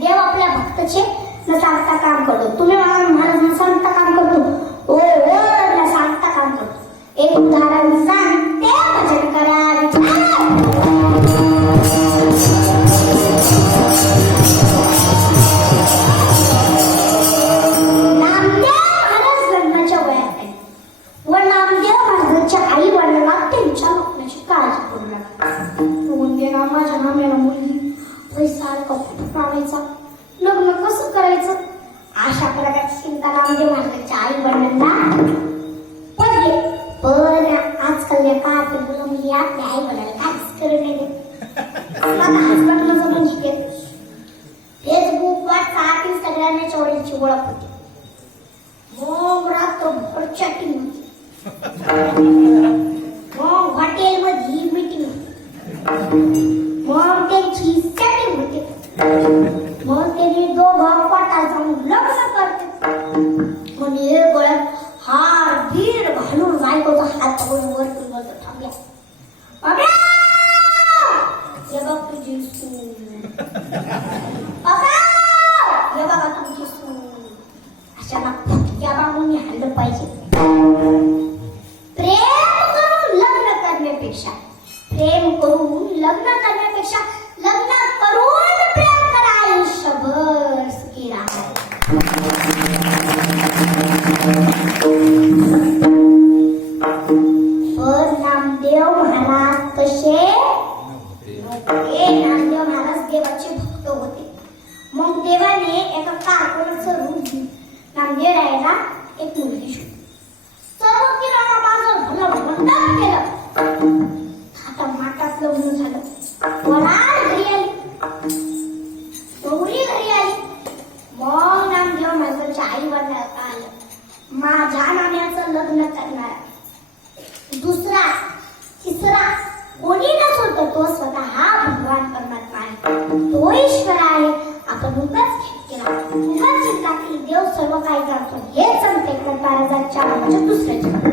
देव आपल्या भक्तचे न सांगता काम करतो. तुम्ही मला महाराज न सांगता काम करतो. माझ्या नाम्याला मुलगी पैसा कपडा आणायचा लग्न कसं करायचं? अशा प्रकारची चिंता नामदेव महाराजांच्या आई वडिलांना पडले पण आजकाल या काळात मुली आपल्या आई वडिलांना काहीच करू नये. देत आता हसबंड म्हणजे ते फेसबुक व्हॉट्सअप इंस्टाग्राम या चवडीची ओळख होती. मग रात्रभर चॅटिंग होती मग दोघं जाऊन लग्न करते. हार भीड घालून बायकोचा हात वर थांबल्या हे बघ तुझी हे बघा तुमची हल्लं पाहिजे. प्रेम करून लग्न करण्यापेक्षा प्रेम करून लग्न करण्यापेक्षा लग्न करून नामदेव महाराज कसे? हे नामदेव महाराज देवाचे भक्त होते मग देवाने एका कारकुनाचं रूप घेऊन नामदेव रायाला एक मुलगी सर्व किराणा बाजार केलं. आपण उगाच केला उगाच चिंता केली देव सर्व काही जाणतो हे सांगते तर महाराजांच्या नावाच्या दुसऱ्याच्या